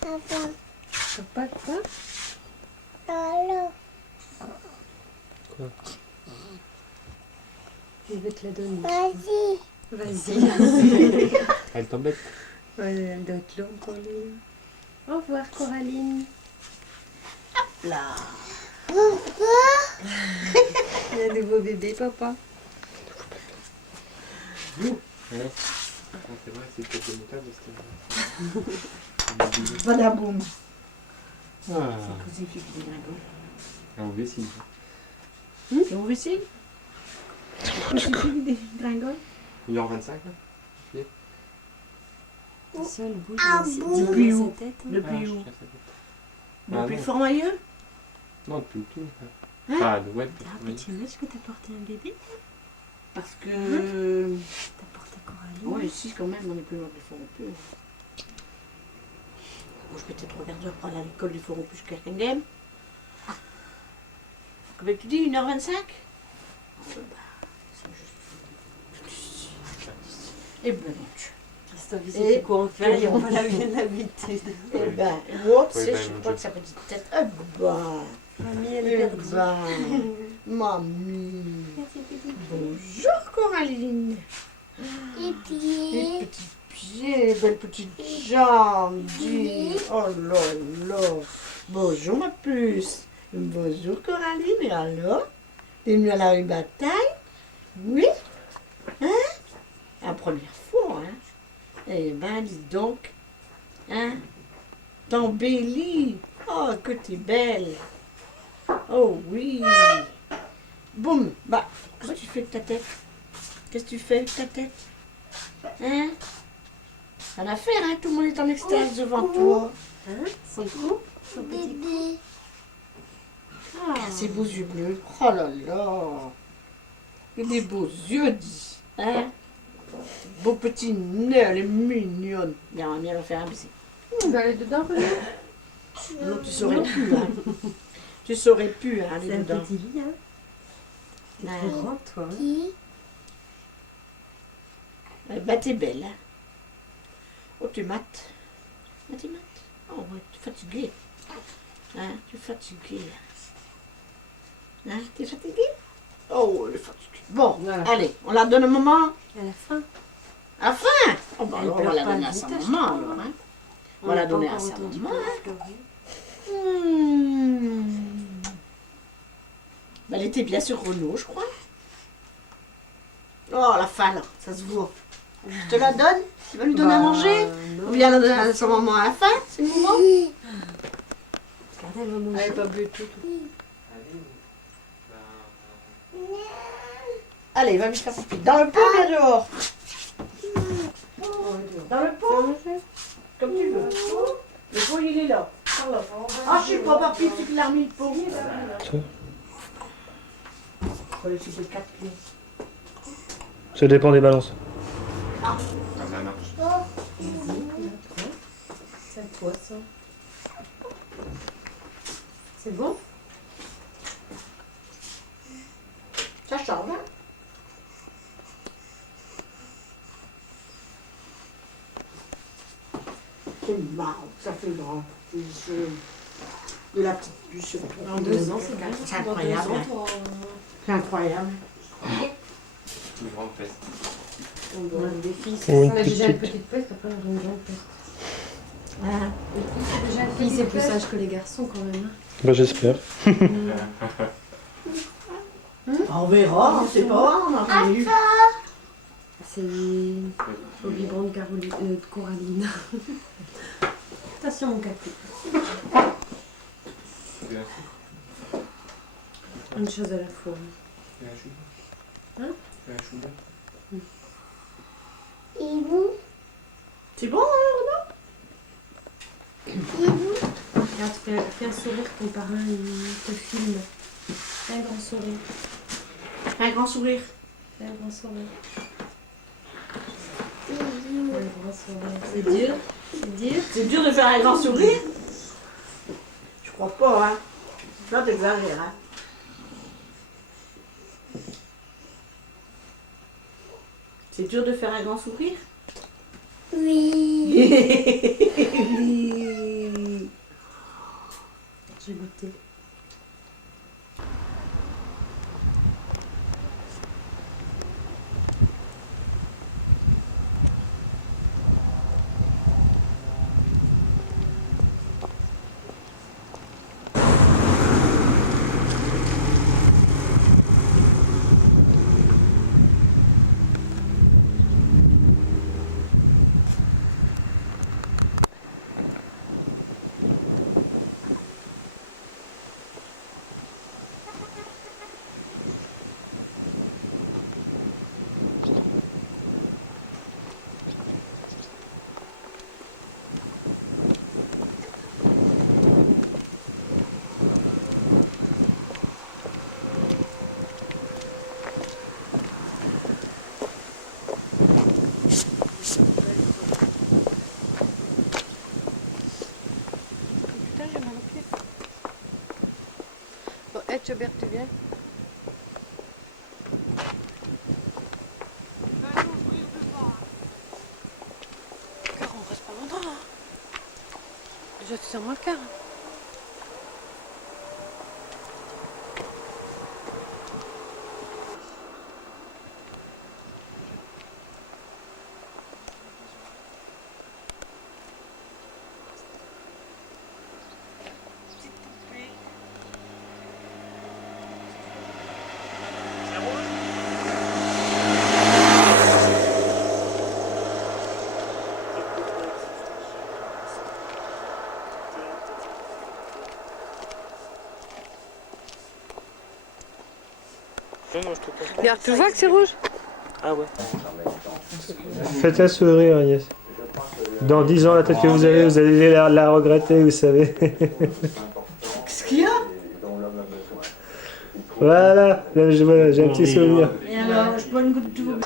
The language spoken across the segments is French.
Papa. Papa quoi? Lolo. Quoi? Je vais te la donner. Vas-y. Vas-y. Elle t'embête? Ouais, elle doit être lourde pour lui. Au revoir Coraline. Là. Il y a un nouveau bébé, papa. Ouais. Ah, c'est vrai, c'est peut-être le motard de cette... Voilà, boum. Ah, C'est cousin qui fait des dragons. on vessie. Et on veut essayer? C'est plus des gringoles. 1h25 là? Ça, le bouge, Ah, il bon. Depuis sa où? tête. Hein. Depuis Ah, je où? sais pas, ça fait- Depuis non. le Fort-Maillot? Non, depuis le tout. Hein? Ah, ouais, Ah, oui. petit est-ce que t'as porté un bébé? Parce que... T'as porté Coraline? Ouais, si, quand même, on est plus loin du Fort-Rompu. Bon, je vais peut-être regarder après à l'école du Fort-Rompu jusqu'à Kengem. Comment tu dis, 1h25? C'est juste... Eh ben, donc. Christophe, il Et sait quoi en faire, il n'a pas l'habitude. Eh ben, l'autre, Oui, c'est, ben, je sais mon pas Dieu. que sa petite tête. Eh ben, Mamie, elle est eh perdue. ben, mamie. Merci, petit. Bonjour Coraline. Et Les puis. petits pieds, les belles petites jambes. Dis. Oh là là. Bonjour ma puce. Bonjour Coraline. Et alors? T'es venue à la rue Bataille? Oui? Hein? La première fois, hein? Eh ben, dis donc. Hein? T'embellis. Oh, que t'es belle. Oh oui. Boum. Bah, qu'est-ce que tu fais de ta tête? Qu'est-ce que tu fais de ta tête? Hein? Rien à faire, hein? Tout le monde est en extase devant toi. Hein? Son cou? Son petit cou? Bébé. Ah, Ses beaux yeux bleus. Oh là là. Et des beaux yeux, dis. Hein? Beau petit nez, elle est mignonne. Viens, viens leur faire un baiser. on va aller dedans, René. Non, tu saurais plus, hein? Tu saurais plus, hein, C'est aller un dedans. petit lit, hein? T'es Ouais. trop grande, toi. Hein? Qui? Eh ben, t'es belle, hein? Oh, tu mates. Ah, tu mates. Oh, ouais, tu es fatiguée. Hein, tu es fatiguée. Hein, t'es fatiguée? Oh, elle est fatiguée. Bon, Voilà. allez, on la donne un moment. À la fin. À la fin. Oh, bah, Elle alors, on pleure va la pas donner à vite, sa je maman, crois. alors, hein. On va la n'a pas donner à encore sa entendu maman, pleurer. Bah, elle était bien sur Renault, je crois. Oh, la falle, ça se voit. Je te la donne? Tu vas lui donner à manger? non. Ou bien la donner à sa maman à la fin? C'est le moment? Regardez, elle va manger. Elle n'est pas bu tout. Allez, va lui faire pipi. Dans le pot, bien dehors. Dans le pot, comme tu veux. Le pot, il est là. Par là. Ah, je sais pas, papy, tu qu'il a remis le pot. Faut les filer 4 pieds. Ça dépend des balances. Ah, ça marche. C'est à toi, ça. C'est bon? Ça change, hein? C'est marrant, ça fait grand. De la petite puce sur toi. Dans 2 ans, c'est bien. C'est Dans incroyable. 2 ans, hein. t'auras C'est incroyable. Une grande fête. on doit avoir des filles. Ou une On a déjà une petite. petite peste, après on a une grande peste. Hein? Les filles, c'est plus sage que les garçons, quand même. hein. Bah j'espère. On verra, on sait pas, on a pas vu. C'est au biberon de Coraline. Attention, mon café. Une chose à la fois. Hein? Et vous? C'est bon, hein? Et vous? Regarde, fais un sourire, ton parrain, il te filme. Fais un grand sourire. Un grand sourire. Fais un grand sourire. Et Fais vous? un grand sourire. C'est dur? C'est dur? C'est dur de faire un grand sourire? Je crois pas, hein? Là, t'exagères, hein? C'est dur de faire un grand sourire? Oui. Oui. Aubert, tu viens? Car on reste pas longtemps. Hein. Déjà, tu sens moins le quart. Regarde, tu vois que c'est rouge? Ah ouais. Faites un sourire, Agnès. Dans 10 ans, la tête que vous allez la regretter, vous savez. Qu'est-ce qu'il y a? Voilà, voilà, j'ai un petit souvenir. Et alors, je prends une goutte d'eau.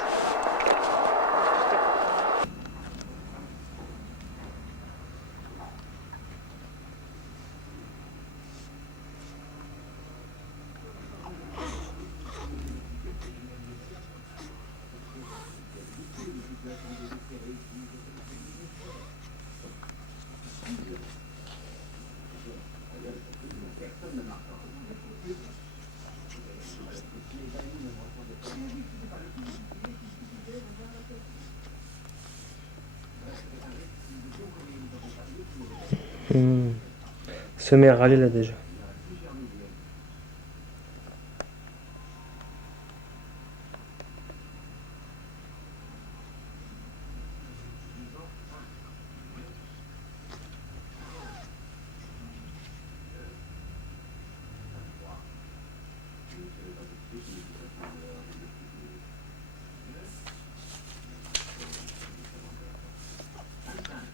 Se met à râler là déjà.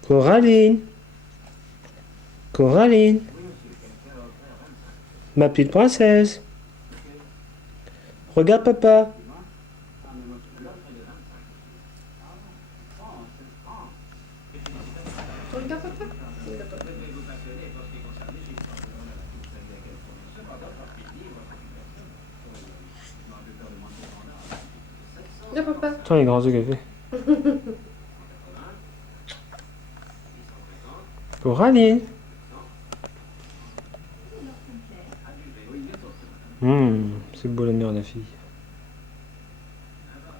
Coraline. Coraline. Ma petite princesse. Regarde papa. Regarde, papa. Regarde, papa. Attends les grands yeux qu'elle fait. Coraline. C'est beau la mère de la fille.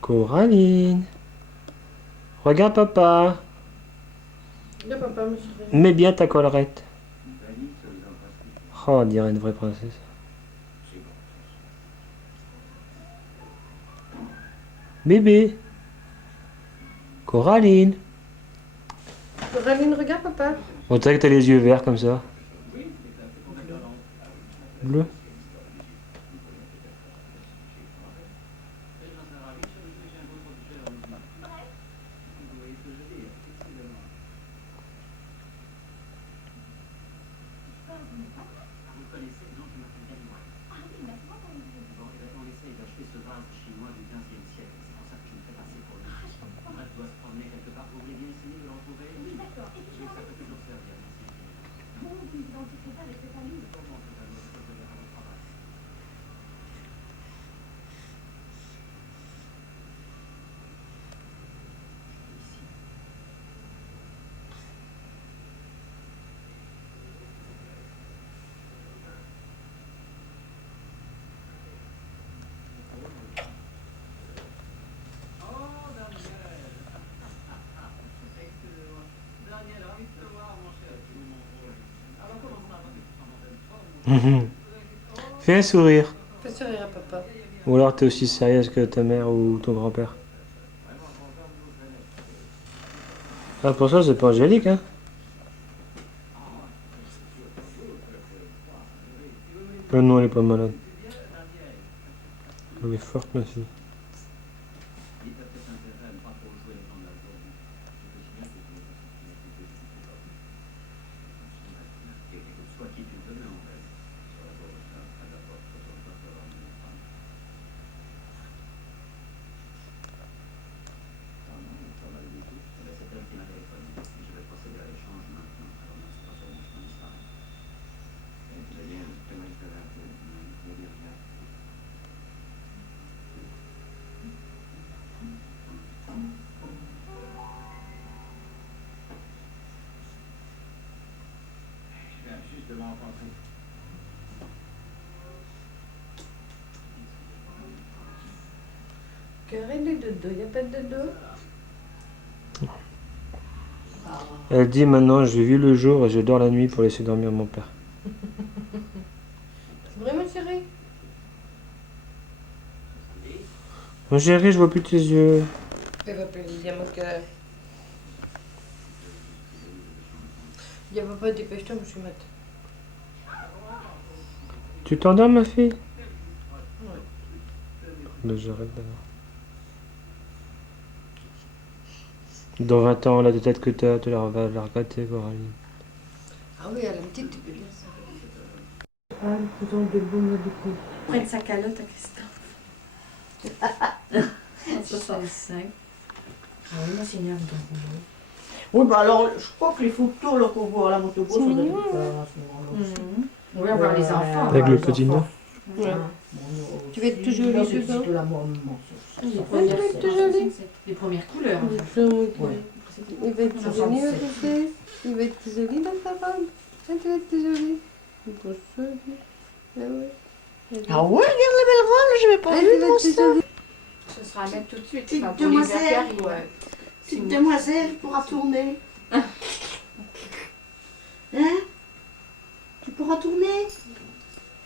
Coraline. Regarde papa. Regarde, papa, monsieur. Mets bien ta collerette. Oh, on dirait une vraie princesse. Bébé. Coraline. Coraline, regarde, papa. On dirait que t'as les yeux verts comme ça. Bleu. Fais un sourire. Fais sourire à papa. Ou alors t'es aussi sérieuse que ta mère ou ton grand-père. Ah, pour ça, c'est pas angélique, hein. Non, elle est pas malade. Elle est forte, ma fille. Cœur et de dodo, il n'y a pas de dodo. Elle dit maintenant, je vis le jour et je dors la nuit pour laisser dormir mon père. C'est vrai, ma chérie? Mon chéri, je vois plus tes yeux. Elle va plus dire mon cœur. Il y a papa, dépêche-toi, je suis mat. Tu t'endors, ma fille? Ben, j'arrête d'abord. Dans 20 ans, la tête que t'as, tu vas la regretter, Coralie. Ah oui, à la petite, tu peux bien ça. Ah, faisons de beaux mots du coup. Prenne sa calotte à Christophe. 65. Ah oui, moi, c'est une heure de Oui, bah alors, je crois que les photos là, qu'on voit à la moto, ça doit être pas à ce moment-là. On va voir les enfants. Avec le petit nom. Ouais. Tu vas être tout joli dedans. de la maman. Tu vas être tout joli. Les premières couleurs. Il va être tout joli, votre fils. Il va être tout joli dans ta robe. Ah, tu vas être tout joli. Bon, joli. Ah oui. Ah ouais, regarde la belle robe, je vais pas Ah, vu tu vas mon être tout ça. joli. Ce sera à mettre tout de suite. Petite Enfin, pour les demoiselle. affaires, ouais. Petite demoiselle pourra tourner. Hein? Tu pourras tourner.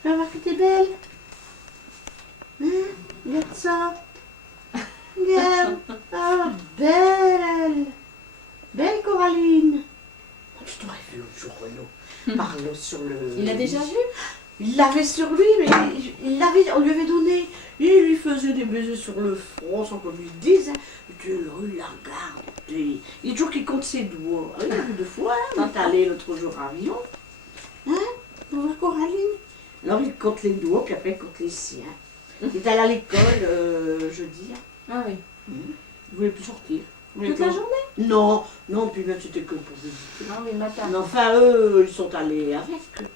Fais voir que t'es belle. Hein? Regarde ça. Regarde. Ah, belle. Belle Coraline. Oh, tu t'aurais vu l'autre jour, Renaud. Parle sur le... Il l'a déjà vu? Il l'avait sur lui, mais on lui avait donné. Il lui faisait des baisers sur le front sans qu'on lui dise. Et puis il la regarde. Il est toujours qu'il compte ses doigts. Il a vu deux fois, on est allé l'autre jour à avion. Hein? On va voir Coraline. Alors il compte les doigts, puis après il compte les siens. Il est allé à l'école jeudi. Ah oui. Il voulait plus sortir. Toute la journée? Non, non, puis même c'était que pour visiter. Ah oui, le matin. Mais enfin, eux, ils sont allés avec.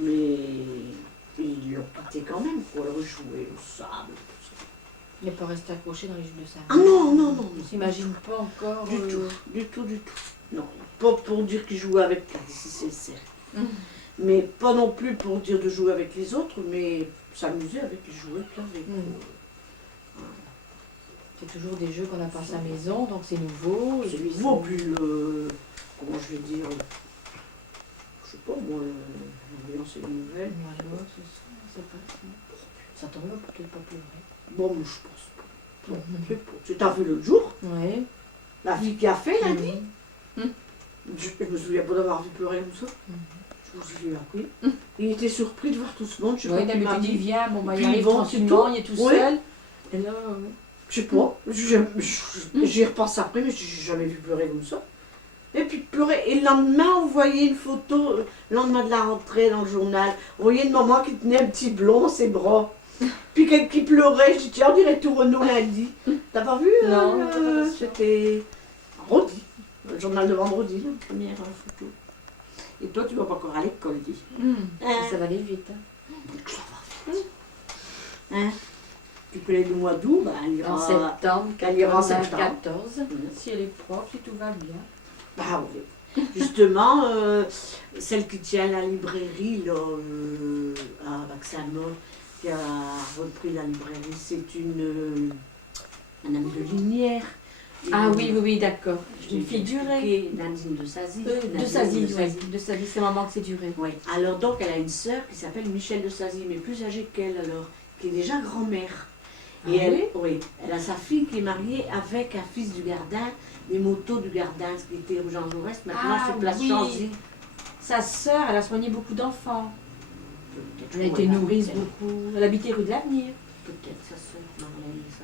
Mais ils l'ont quitté quand même pour le rejouer au sable. Il n'est pas resté accroché dans les jeux de ça. Ah non, non, non. On s'imagine pas encore. Du tout, du tout, du tout. Non, pas pour dire qu'il jouait avec Caddy, si c'est certain. Mais pas non plus pour dire de jouer avec les autres, mais s'amuser avec les jouets avec. C'est toujours des jeux qu'on n'a pas à sa maison, donc c'est nouveau. C'est nouveau, puis le. Comment je vais dire. Je sais pas, moi, l'ambiance est nouvelle. Alors, c'est pas ça. Ça tombe pour qu'elle ne pas pleurer. Bon, mais je pense pas. Je sais pas. Tu t'as vu l'autre jour? Oui. La fille qui a fait lundi? Je me souviens pas d'avoir vu pleurer comme ça. Je vous ai appris. Il était surpris de voir tout ce monde. Je sais Oui, pas qui m'a d'habitude il dit. vient, bon bah il Puis arrive ils vont, tranquillement, c'est il est tout Oui. seul. Et là, Je sais pas. J'y repense après, mais j'ai jamais vu pleurer comme ça. Et puis pleurer. Et le lendemain, on voyait une photo, le lendemain de la rentrée dans le journal, on voyait une maman qui tenait un petit blond dans ses bras. Puis quelqu'un qui pleurait. Je dis, tiens, on dirait tout Renaud lundi. T'as pas vu? Non. C'était vendredi. Le journal de vendredi, la première photo. Et toi, tu vas pas encore à l'école, dis. ça va aller vite. Ça va vite. Hein? Tu peux aller le mois d'août, bah, elle ira. En septembre, Elle ira en 14, septembre. 14. Si elle est prof, si tout va bien. Bah oui. Justement, celle qui tient la librairie là, à Vaxamol, qui a repris la librairie, c'est une amie de Linière. Ah oui, oui, oui, d'accord. Je l'ai Figuré. Nadine de Sazy. De Sazy, oui. De Sazy, c'est maman que c'est duré. Oui. Alors donc, elle a une sœur qui s'appelle Michel de Sazy, mais plus âgée qu'elle alors, qui est déjà grand-mère. Ah Et elle, oui? oui, elle a sa fille qui est mariée avec un fils du Gardin, les motos du Gardin, ce qui était rue Jean Jaurès, maintenant Ah c'est place oui. Chanzy. Sa sœur, elle a soigné beaucoup d'enfants. Peut-être Elle a été nourrice beaucoup. Elle habitait rue de l'Avenir. Peut-être sa sœur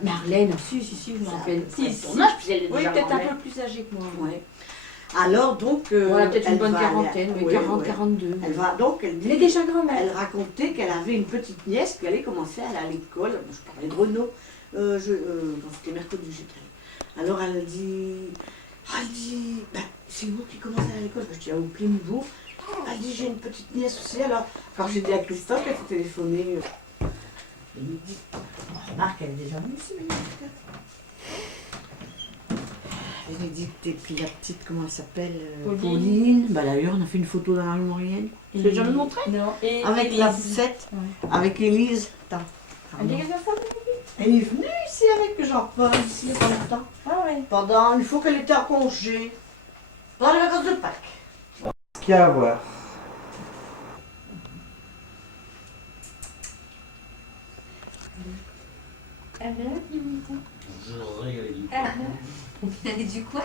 Marlène. Marlène, si, je m'en rappelle. Si, Ton âge, puis elle est Oui, déjà peut-être un grand-mère. peu plus âgée que moi. Ouais. Alors donc. Voilà, peut-être une elle bonne va aller à- quarantaine, oui, oui, 40, oui. 42. Elle va donc, elle Elle dit. est déjà grand-mère. Elle racontait qu'elle avait une petite nièce qui allait commencer à aller à l'école. Je parlais de Renaud. C'était mercredi, j'étais. Alors elle dit, ben, c'est vous qui commencez à aller à l'école. Je dis, au plein niveau. Elle dit, j'ai une petite nièce aussi. Alors, quand j'ai dit à Christophe, elle s'est téléphonée. Le midi. Remarque, elle est déjà venue ici, Bénédicte et puis la petite, comment elle s'appelle Pauline. Pauline. Bah d'ailleurs, on a fait une photo dans la mémorienne. Tu l'as déjà montré? Non. Et Avec la poussette, avec Élise. Attends. pardon. Elle est venue ici avec Jean-Paul, ici, il y a pas longtemps. Ah ouais. Pendant, il faut qu'elle était en congé. Pendant les vacances de Pâques. Ce qu'il y a à voir. Du quoi?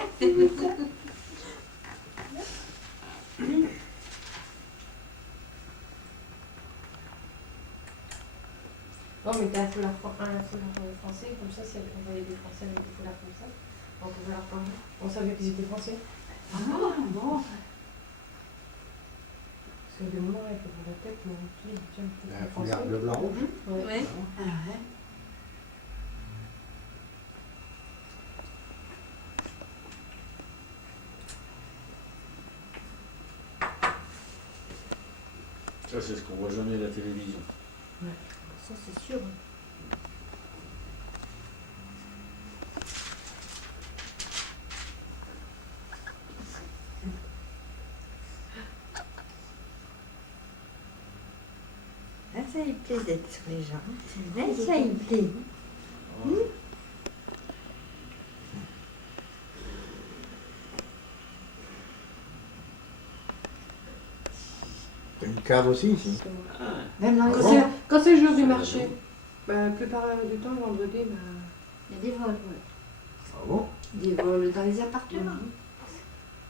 Non, mais t'as un foulard français, comme ça, si on voyait des Français avec des foulards comme ça, on pouvait leur parler. On savait qu'ils étaient français. Ah bon? Parce que des moments, il faut prendre la tête, mais tiens, Un foulard bleu, blanc, rouge. Ouais. Ouais. Ah ouais. Ça, c'est ce qu'on voit jamais à la télévision. Ça, c'est sûr. Ah, ça lui plaît d'être sur les gens. C'est vrai, ça lui plaît. T'as une cave aussi ici. Même dans les Quand c'est- Quand c'est le jour du marché, la plupart du temps, le vendredi, Il y a des vols, ouais. Ah bon? Des vols dans les appartements.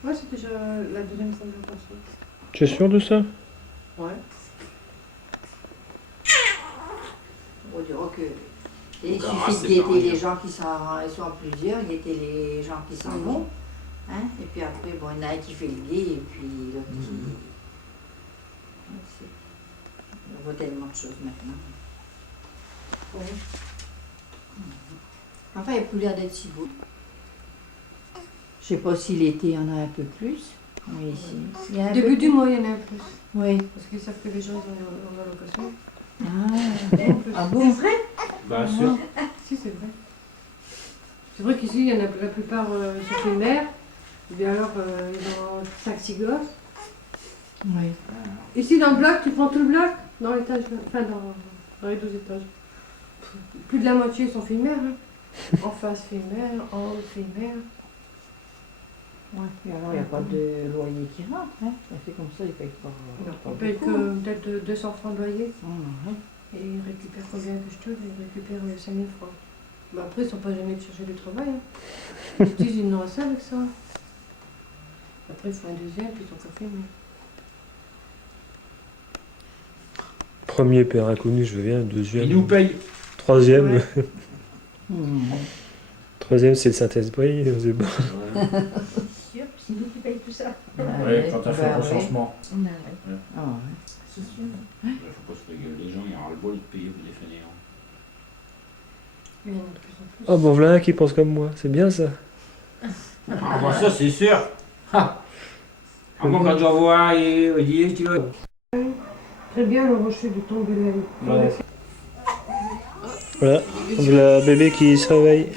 ouais, c'est déjà la deuxième salle de construit. Tu es sûr de ça? Ouais. On dirait que. Et il Ah, suffit c'est de guetter pareil. les gens qui sont, ils sont plusieurs, guetter les gens qui s'en vont. Hein? Et puis après, bon, il y en a un qui fait le gay et puis l'autre qui. Ouais, on voit tellement de choses maintenant. Ouais. Enfin, il n'y a plus l'air d'être si beau. Je sais pas si l'été, il y en a un peu plus. Oui, ici. Il y a un Début peu du mois, il y en a un plus. Oui. Parce qu'ils savent que les gens, ils ont la location. Ah bon? Bah, sûr. Si, c'est vrai. C'est vrai qu'ici, il y en a la plupart sont primaires. Ou bien alors, ils ont 5-6 gosses. Oui. Ici, dans le bloc, tu prends tout le bloc, dans l'étage, enfin, dans les 12 étages. Plus de la moitié sont primaires. Hein. En face, primaire, en haut, primaire. Ouais. Et alors, il n'y a pas de loyer qui rentre. Hein? Ça fait comme ça, il paye pas. On paye que peut-être 200 francs de loyer. Ouais. Et ils récupèrent combien que je te dis? Ils récupèrent 5000 francs. Bah après, ils ne sont pas jamais de chercher du travail. Hein. Ils disent, ils n'ont assez avec ça. Après, ils font un deuxième, puis ils sont pas finis. Premier père inconnu, je veux bien. Deuxième. Il nous paye. Troisième. Ouais. Troisième, c'est le Saint-Esprit. C'est bon. Sûr, c'est nous qui payons tout ça. Ouais, quand t'as fait le recensement. Ah ouais. C'est sûr. Il faut pas se régaler. Les gens, ils ont le bol de payer pour des fainéants. Il y en a de plus en plus. Oh, bon, voilà un qui pense comme moi. C'est bien ça. Ah, bah ça, c'est sûr. Ha. À moins quand j'en vois, il dit, tu vois. Très bien le rocher du tombe de la vie. Ouais. Voilà, le bébé qui se réveille.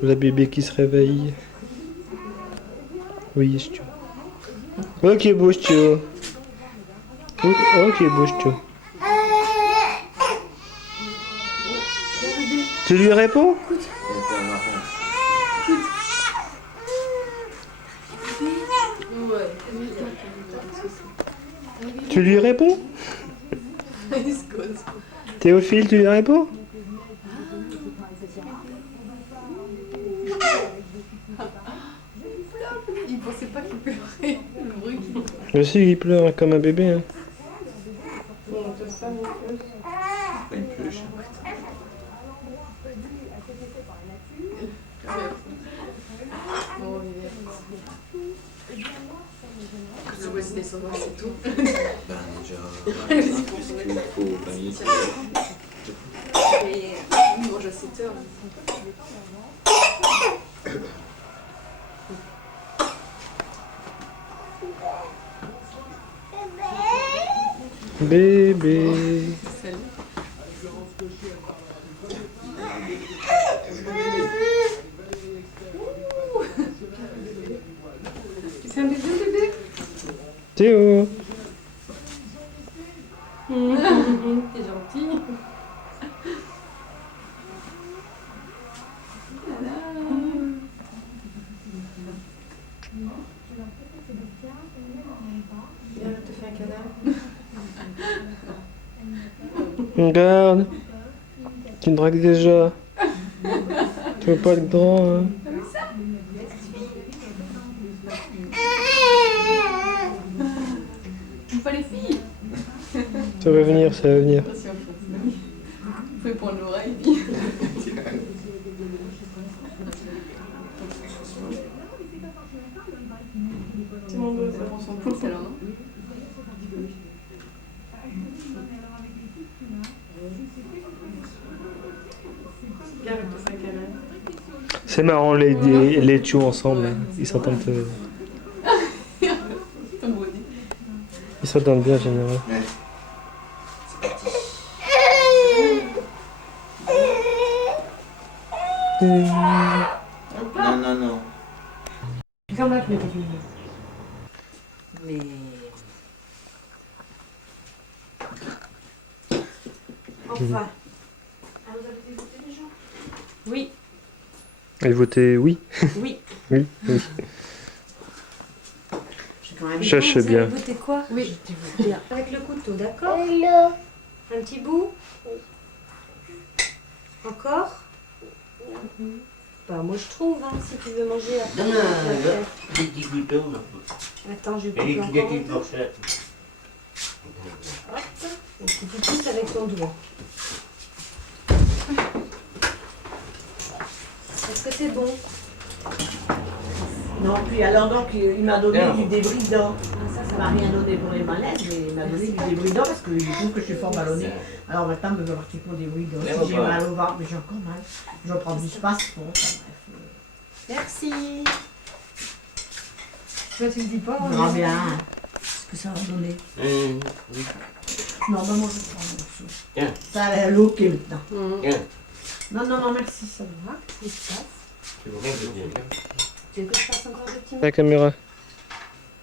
Le bébé qui se réveille. Oui, je tue. Ok, bouge-tu. Ok, bouge-tu. Tu lui réponds? Tu lui réponds? Théophile, tu lui réponds? Il pensait pas qu'il pleurait. Le bruit qu'il Je sais qu'il pleure comme un bébé. Hein. Pas une peluche. Bon, je vois si descendre, c'est tout. Ben déjà, qu'est-ce qu'il faut panier? Et il mange à 7 heures. Bébé. Salut. Théo. T'es gentil. Viens, je te fais un câlin. Regarde. Tu me dragues déjà. Tu veux pas être grand, hein? Pas les filles. Ça va venir, ça va venir. Vous pouvez prendre l'oreille. Tout le monde veut faire son pouce alors, non? Regarde, elle te fait un câlin. C'est marrant les tchous ensemble. Hein. Ils s'entendent. Ton body. Ils s'entendent bien en général. Non, non, non. Comme là, tu mets pas de Mais. Enfin. Ah, vous avez voté les gens? Oui, Elle votait oui. oui. Oui, oui. J'ai quand même Cherche bien. Vous avez voté quoi? Oui. Bien. Avec le couteau, d'accord? Hello. Un petit bout? Encore? Bah, moi je trouve, hein, si tu veux manger après. Non, non, des petits couteaux. Attends, je vais Et couper des encore. petites fourchettes. Hop. Donc tu pousses avec ton doigt. Est-ce que c'est bon? Non, puis alors donc il m'a donné Non. du débris d'or. Ah, Ça m'a rien donné pour les malaises, mais il m'a donné du débris d'or parce qu'il trouve que je suis fort ballonnée. Alors maintenant, il me partir pour des débris d'or. Mais J'ai bon, mal au ventre, mais j'ai encore mal. Je prends du spasme. Bref. Merci. Toi, tu le dis pas. On verra bien ce que ça va donner. Oui. Non, ben moi je prends un morceau. Tiens. Ça a l'air loqué maintenant. Tiens. Non, non, non, merci, ça va. Qu'est-ce qui se passe? Tu veux rien que je dise, hein. Tu veux que je fasse encore des petits mots? La caméra.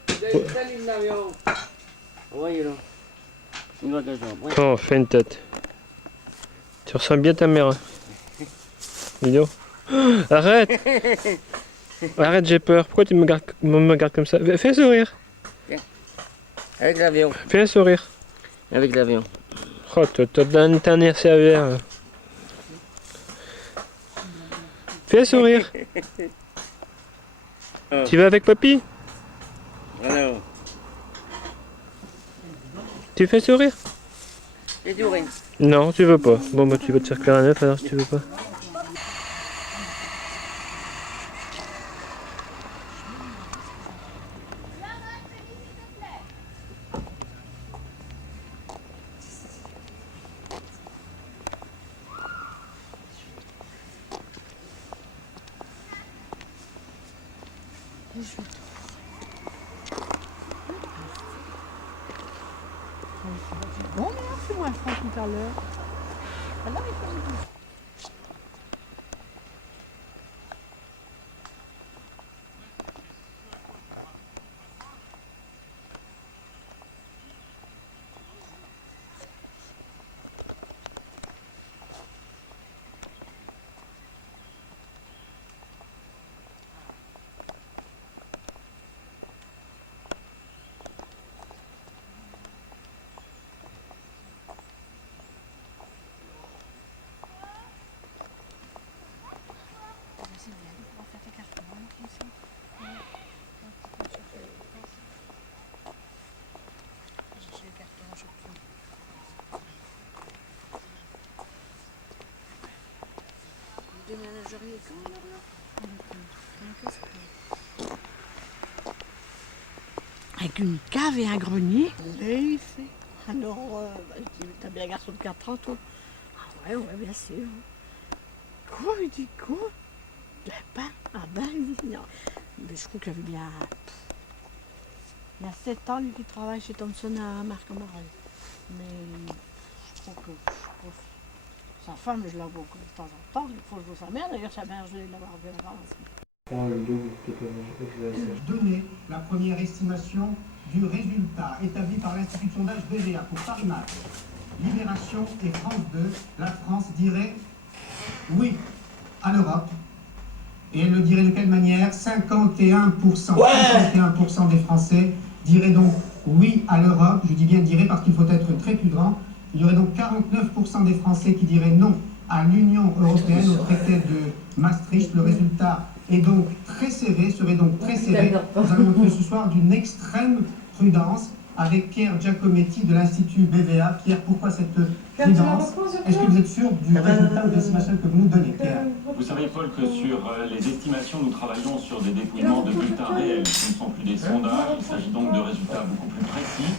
T'allumes l'avion. Voyez-le. Une fois que j'en prends. Attends, fais une tête. Tu ressens bien ta mère. Vidéo. Arrête. Arrête, j'ai peur. Pourquoi tu me regardes comme ça? Fais un sourire. Avec l'avion. Fais un sourire. Avec l'avion. Oh, t'as un air sévère. Fais un sourire. Oh. Tu vas avec papy? Alors, Tu fais sourire? c'est du rien. Non, tu veux pas. Bon, bah tu vas te faire clair à neuf alors si tu veux pas. Bon, mais c'est moins franc tout à l'heure. Alors, il faut... Avec une cave et un grenier. Oui, c'est. Alors, t'as bien un garçon de 4 ans, toi? Ah ouais, ouais, bien sûr. Quoi? Il dit quoi? Le pain? Ah ben, il dit non. Mais je crois qu'il avait bien. Il y a 7 ans, lui, qui travaille chez Thomson à Marc-en-Marais. Mais je crois que. Sa femme, je la vois de temps en temps. Il faut que je vois sa mère. D'ailleurs, sa mère, je vais l'avoir vu avant. Donner la première estimation du résultat établi par l'Institut de sondage BVA pour Paris Match, Libération et France 2. La France dirait oui à l'Europe. Et elle le dirait de quelle manière? 51%. 51% des Français diraient donc oui à l'Europe. Je dis bien dirait parce qu'il faut être très prudent. Il y aurait donc 49% des Français qui diraient non à l'Union européenne, au traité de Maastricht. Le résultat est donc très serré, serait donc très serré. Nous allons montrer ce soir d'une extrême prudence avec Pierre Giacometti de l'Institut BVA. Pierre, pourquoi cette prudence? Est-ce que vous êtes sûr du résultat ou de l'estimation que vous nous donnez, Pierre? Vous savez, Paul, que sur les estimations, nous travaillons sur des dépouillements de bulletins réels. Ce ne sont plus des sondages, il s'agit donc de résultats beaucoup plus précis.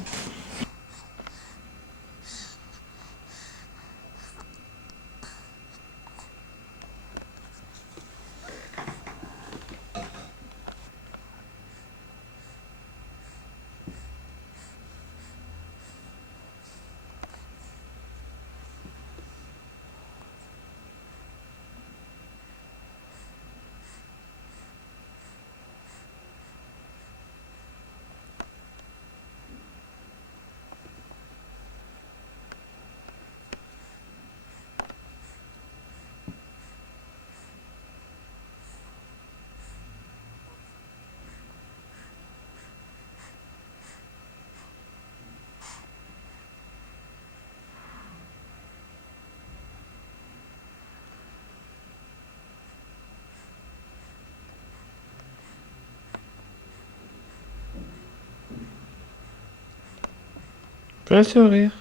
Fais un sourire.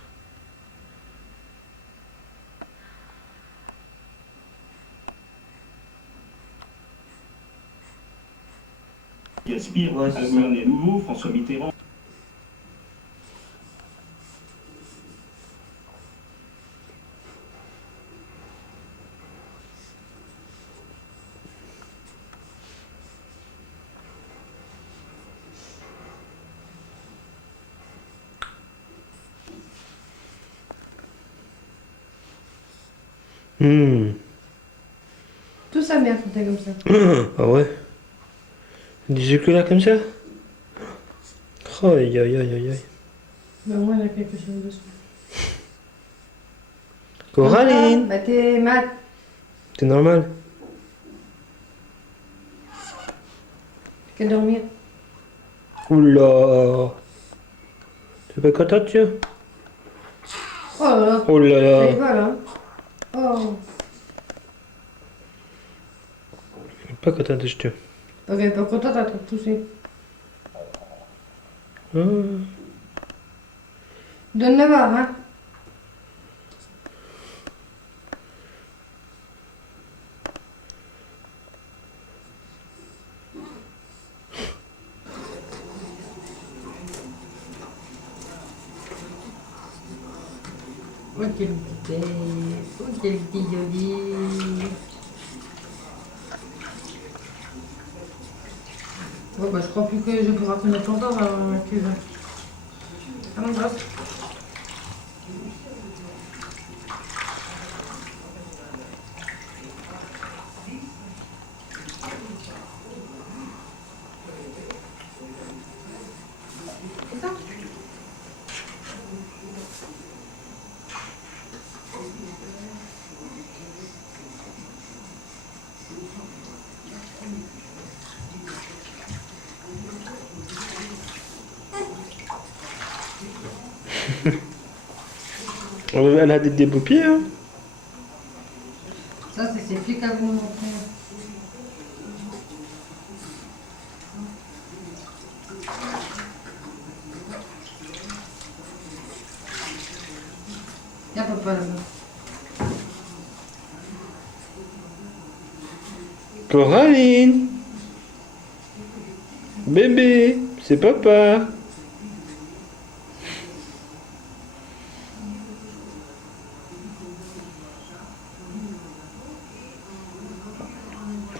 Qui aspire à gouverner à nouveau, François Mitterrand. Tout sa mère quand t'es comme ça. Ah ouais. Des éclats comme ça. Oh, aïe aïe aïe aïe aïe. Mais au moins il y a quelque chose dessus. Coraline, Bah t'es mat. c'est normal. Tu qu'à dormir. Oula. T'es pas contente, tu? Oh là là. Oh là Ça là. rigole hein. Oh. Pas contente, je te. Ok, pas content t'as trop poussé. Donne-le voir hein. Oh quel bébé, oh quel petit joli. Ouais bah je crois plus que je pourrai reconnaître encore dans la cuve. Ah mon gosse. C'est ça? Elle a des beaux pieds, hein. Ça c'est ses flics à vous montrer. Y'a papa là-bas. Coraline. Bébé, c'est papa.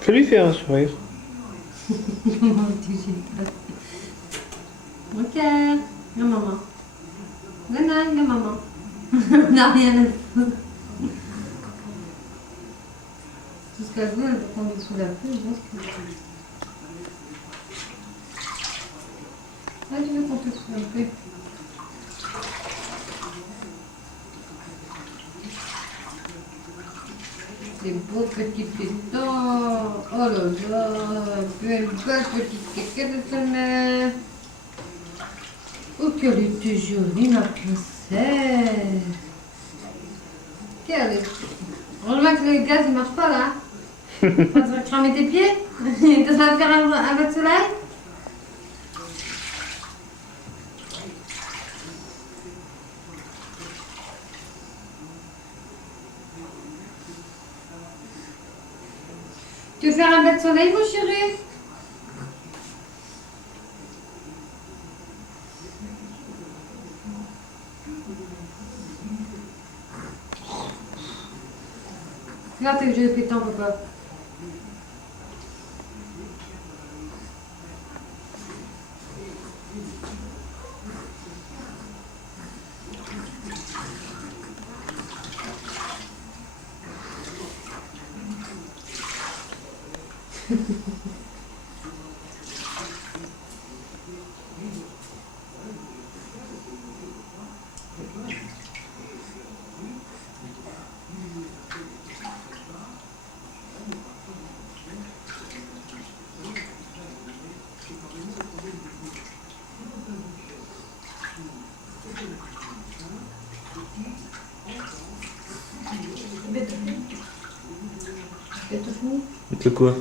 Fais lui faire un sourire. Ok, y'a maman. Nana, y'a maman. On n'a rien à foutre. Tout ce qu'elle veut, elle veut tomber sous la pluie, je pense que... Ah, tu veux qu'on te trouve un peu. Des beaux petits pistons. Oh là là, belle petite caca de sa mère. Oh, qu'elle était jolie, ma princesse. Quelle est... Heureusement que le gaz ne marche pas là. Ça va cramer tes pieds. Ça va faire un peu de soleil. Tu veux faire un bain de soleil, mon chéri? Regarde tes yeux pétants, papa. C'est tout fini? C'est quoi?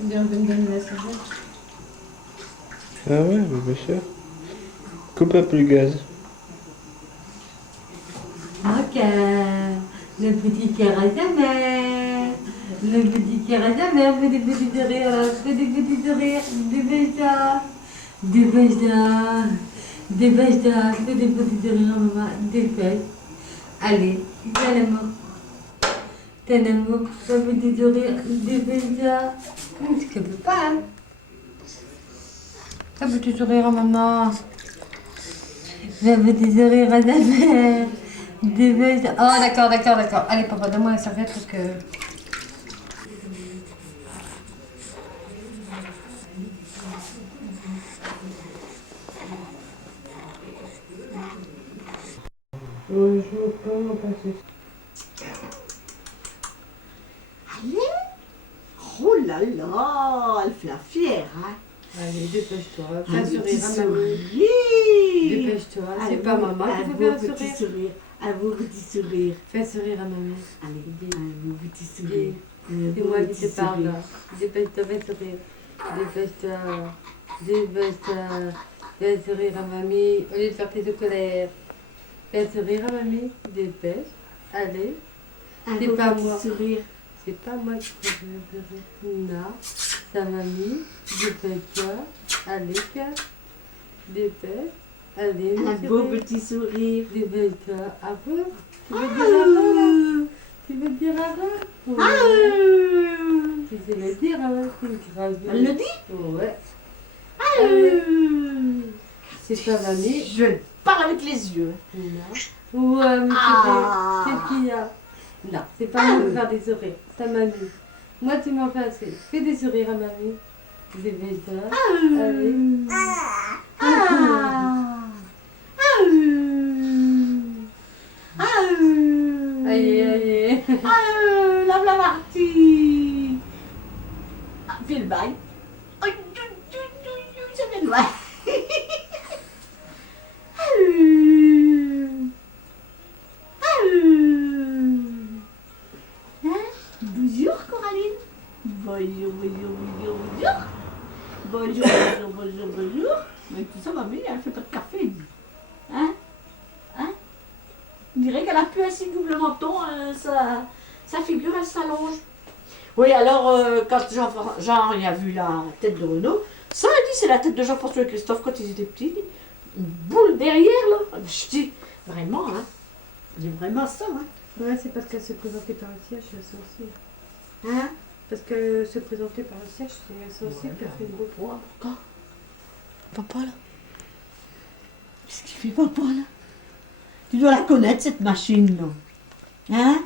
On dirait que me donner la serviette. Ah ouais, bien sûr. Coupe un peu le gaz. Ok, le petit cœur à ta mère. Le petit cœur à ta mère fait des petits rires, fait des petits rires, des bêtas, des bêtas, des bêtas, fait des petits rires, maman, des fêtes. Allez, viens l'amour. T'es l'amour, fait des petits rires, des bêtas. Tu peux pas, hein? Un petit sourire à maman. Un petit sourire à ta mère. Des bêtas. Oh, d'accord, d'accord, d'accord. Allez, papa, donne-moi la serviette parce que... Ouais, je veux pas passer. Allez. Oh là là, elle fait la fière, hein. Allez, dépêche-toi. Fais Un un petit sourire à maman. sourire. Dépêche-toi. C'est pas maman qui faut faire un sourire. sourire. Un beau petit sourire. Fais un sourire à maman. Allez, Dis. un beau petit sourire. C'est moi qui te parle là. Dépêche-toi, fais un sourire. Dépêche-toi. Dépêche-toi. Fais un sourire à mamie. Au lieu de faire tes yeux colères. Fais un sourire à mamie. Dépêche. Allez. Un C'est beau pas petit moi. sourire. C'est pas moi qui te fais un sourire. Non. Ta mamie. Dépêche-toi. Allez, Kat. Dépêche. Allez, Un mon beau chéri. petit sourire. Dépêche-toi. Après, tu veux dire arrête? Tu veux dire arrête? Ouais. Tu sais le dire, hein? C'est grave. Elle le dit? Ouais. Ah. C'est pas mamie. Je parle avec les yeux. Non. Ouais, mais Ah. qu'est-ce qu'il y a? Non, c'est pas moi de faire des sourires. C'est mamie. Moi, tu m'en fais assez. Fais des sourires à mamie. Dépêche-toi. Allez. Aïe, aïe. La partie. Fais le bail. Ça fait le bail. Bonjour Coraline. Bonjour, bonjour, bonjour, bonjour. Bonjour, bonjour, bonjour, bonjour. Mais tout ça, mamie, elle fait pas de café. Dis. Hein? Hein? On dirait qu'elle a pu assis double menton, sa figure, elle s'allonge. Oui, alors, quand Jean il a vu la tête de Renaud, ça, il dit, c'est la tête de Jean-François et Christophe quand ils étaient petits. Une boule derrière, là. Je dis, vraiment, hein. Il est vraiment ça, hein. Ouais, c'est parce qu'elle se présentait par le siège, ça aussi. Hein? Parce que se présenter par le siège, c'est ça aussi qui a fait une grosse voix. Pourquoi? Papa, là. Qu'est-ce qu'il fait, papa, là? Tu dois la connaître, cette machine, là. Hein?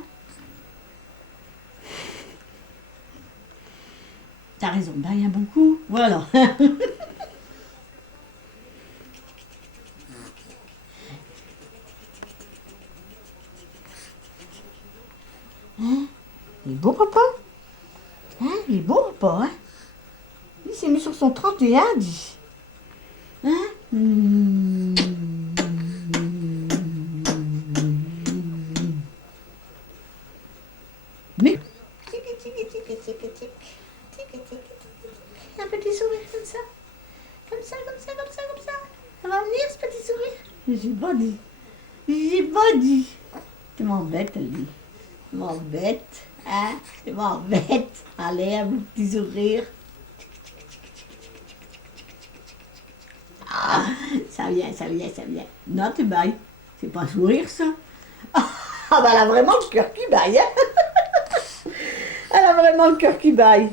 T'as raison, ben il y a beaucoup. Voilà. Hein? Il est beau, papa? Hein? Il est beau, papa, hein? Il s'est mis sur son 31, dit. Hein? Mais... Un petit sourire comme ça. Comme ça, comme ça, comme ça, comme ça. Ça va venir, ce petit sourire? J'ai pas dit. J'ai pas dit. Tu m'embêtes, elle dit. Tu m'embêtes, hein? Tu m'embêtes. Allez, un petit sourire. Ah, ça vient, ça vient, ça vient. Non, tu bailles. C'est pas un sourire, ça. Ah, bah elle a vraiment le cœur qui baille, hein? Elle a vraiment le cœur qui baille.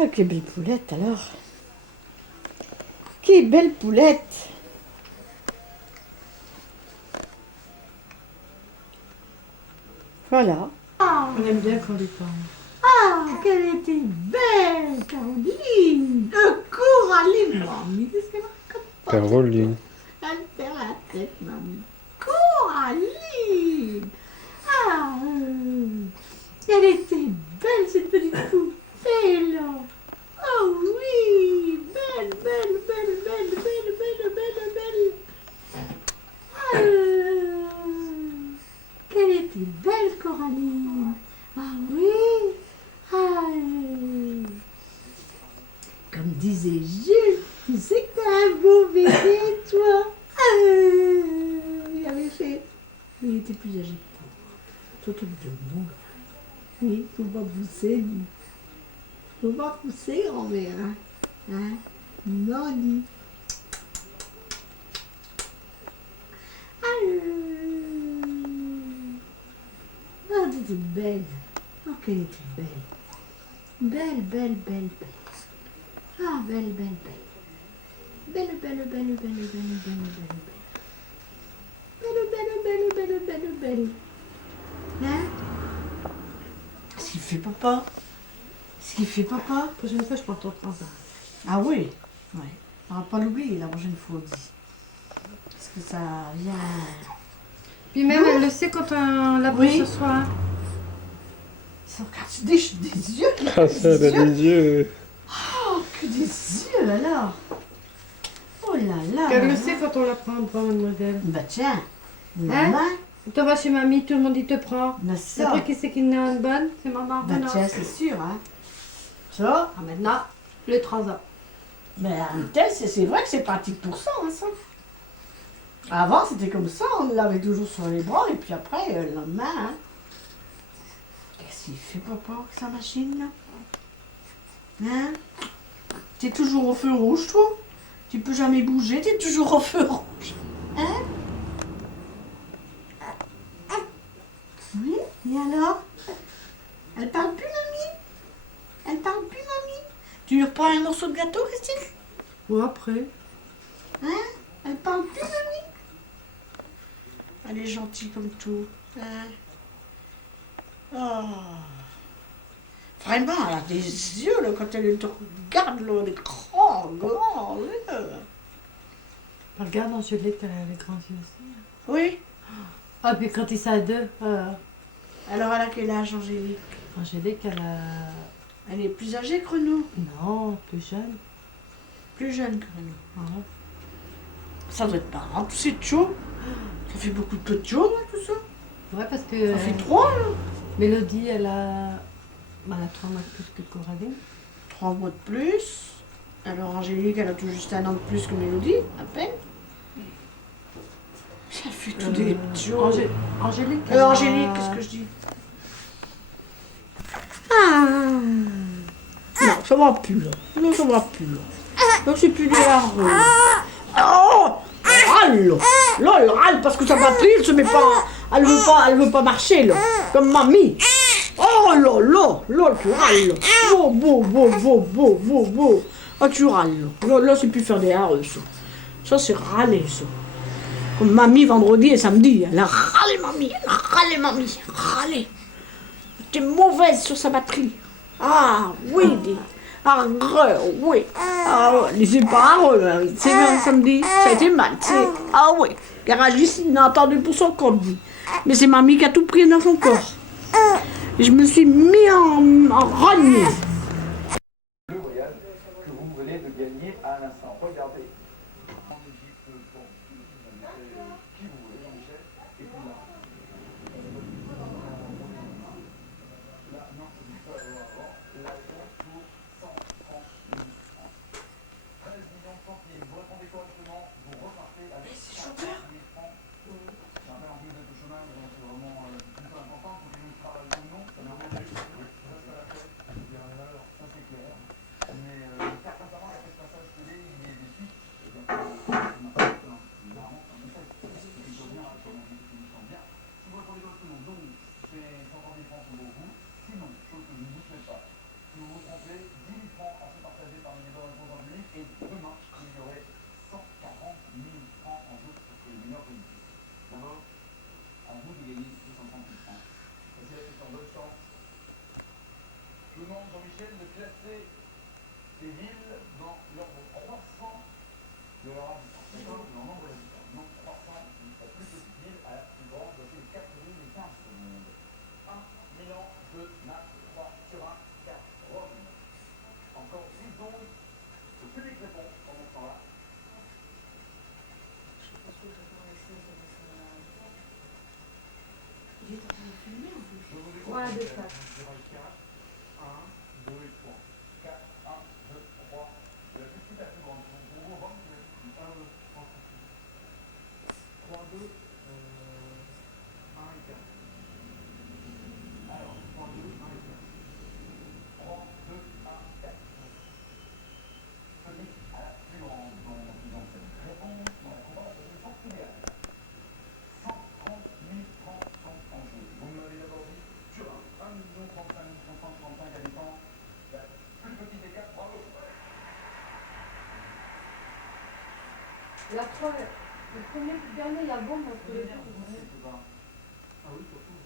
Ah, quelle belle poulette, alors. Quelle belle poulette. Voilà. On aime bien quand on lui parle. Ah, qu'elle était belle, Caroline. Coraline, mamie. Qu'est-ce qu'elle raconte? Caroline. Elle perd la tête, mamie. Coraline. Ah, elle était belle, cette petite poupée, là. Oh oui, belle, belle, belle, belle, belle, belle, belle, belle. Ah, qu'elle était belle, Coraline. Ah oui. Ah, comme disait Jules, tu sais que t'as un beau bébé, toi. Ah, il avait fait. Il était plus âgé que toi. Toi, t'es de bon. Oui, faut pas pousser, dit. Faut pas pousser, grand-mère. Hein? Non, dit. Ah, t'étais belle. Oh, qu'elle était belle. Belle, belle, belle, belle. Ah, belle, belle, belle. Belle, belle, belle, belle, belle, belle, belle, belle. Belle, belle, belle, belle, belle, belle. Hein? Ce qu'il fait, papa? Ce qu'il fait, papa? La prochaine fois, je prends ton train. Ah oui? Ouais. On va pas l'oublier la prochaine fois, dit. Parce que ça vient... Puis même, elle le sait quand on l'a pris Oui. ce soir. Ça regarde des yeux. Ah, ça, elle a des yeux. Oh, que des yeux, alors. Oh là là. Elle là le sait quand on la prend devant mademoiselle. Bah tiens. Hein? Maman. Toi, vas chez mamie, tout le monde il te prend. Bah C'est ça. après qui c'est qui en a une bonne? C'est maman. Bah Renan. tiens, c'est sûr, hein. Ça. Ah, maintenant, les 3 ans. Mais en même temps, c'est vrai que c'est pratique pour ça, hein, ça. Avant, c'était comme ça, on l'avait toujours sur les bras, et puis après, le lendemain, hein. Qu'est-ce qu'il fait, papa, avec sa machine, là? Hein? T'es toujours au feu rouge, toi? Tu peux jamais bouger, t'es toujours au feu rouge. Hein? Oui, et alors? Elle parle plus, mamie? Elle parle plus, mamie? Tu lui reprends un morceau de gâteau, Christine? Ou après. Hein? Elle parle plus, mamie? Elle est gentille comme tout. Hein? Oh. Vraiment, elle a des yeux, là, quand elle te regarde, là, des grands, grands yeux. Regarde Angélique, elle a les grands yeux aussi. Oui. Ah, puis quand il s'est deux, Alors, elle a quel âge, Angélique? Angélique, elle a... Elle est plus âgée que Renaud. Non, plus jeune. Plus jeune que Renaud. Ah. Ça doit être marrant, tous ces tchos. Ça fait beaucoup de tchos, hein, tout ça. Ouais, parce que... Ça fait 3, là. Mélodie, elle a 3 mois de plus que Coraline. 3 mois de plus. Alors Angélique, elle a tout juste 1 an de plus que Mélodie, à peine. Ça fait tout des tchos. Angélique, Angélique, qu'est-ce que je dis? Ah. Non, ça va plus, là. Non, ça va plus, là. Non, c'est plus des hareux. Oh! Elle râle, là, elle râle parce que sa batterie, elle se met pas... Elle veut pas marcher, là. Comme mamie. Oh là là, là, tu râles, là. Beau. Ah, tu râles, là. Là, c'est plus faire des hareux, ça. Ça, c'est râler, ça. Comme mamie, vendredi et samedi. Elle a râlé, mamie. Râlé. T'es mauvaise sur sa batterie. Ah oui, oui. Ah ouais, c'est pas heureux, c'est un samedi, ça a été mal, c'est. Ah oui, garagiste, il n'a entendu pour son compte, dit. Mais c'est mamie qui a tout pris dans son corps. Et je me suis mis en rogne. Le voyage que vous venez de gagner à l'instant. Regardez. En Égypte, bon, qui vous voulez, Jean-Michel. Et puis là. Là, non, c'est du peu avant. L'avion pour 130 000 francs. 13 millions 100 000. Vous répondez correctement, vous repartez avec 130 000 francs. C'est un peu en plus de chômage, donc c'est vraiment plus important. Faut que vous travaillez ou non, ça me rend juste. Ça, c'est la fête. Je veux dire, alors, ça c'est clair. Mais notamment avec ce passage télé, il est déçu. Et donc, normalement, c'est un message. Il faut bien répondre, il me semble bien. Si vous répondez correctement, donc, c'est 130 000 francs pour vous. Sinon, chose que je ne vous souhaite pas, si vous vous trompez, 10 000 francs à se partager parmi les bonnes réponses en public. Et demain, il y aurait 140 000 francs en jeu pour que les meilleurs bénéficient. D'abord, à vous de gagner ces 130 000 francs. Voici la question, bonne chance. Je vous demande, Jean-Michel, de classer les villes dans l'ordre croissant de leur habitant. D'accord? Dans nombre d'habitants. Donc croissant, la plus petite ville à la plus grande, voici les 4 villes les 15 au monde. 1, Milan, 2, Naples, 3, Turin, 4, Rome. Encore 10 secondes. Le public répond pendant ce temps-là. Je vous écoute. 3, 2, 4. 1, 2, 3. 4, 1, 2, 3. La plus petite, la plus grande. Pour vous, Rome, c'est la plus petite. 3, 2, 1 et 4. Alors, 3, 2, 1 et 4. 3, 2, 1, 4. Celui à la plus grande dans cette réponse, dans la comparaison idéale. 130 000 francs sont en jeu. Vous m'avez d'abord dit Turin, 1 35 535 habitants. La plus petite des 4, bravo. La 3, le premier qui gagnait la bombe, parce que les deux, Ah oui, surtout.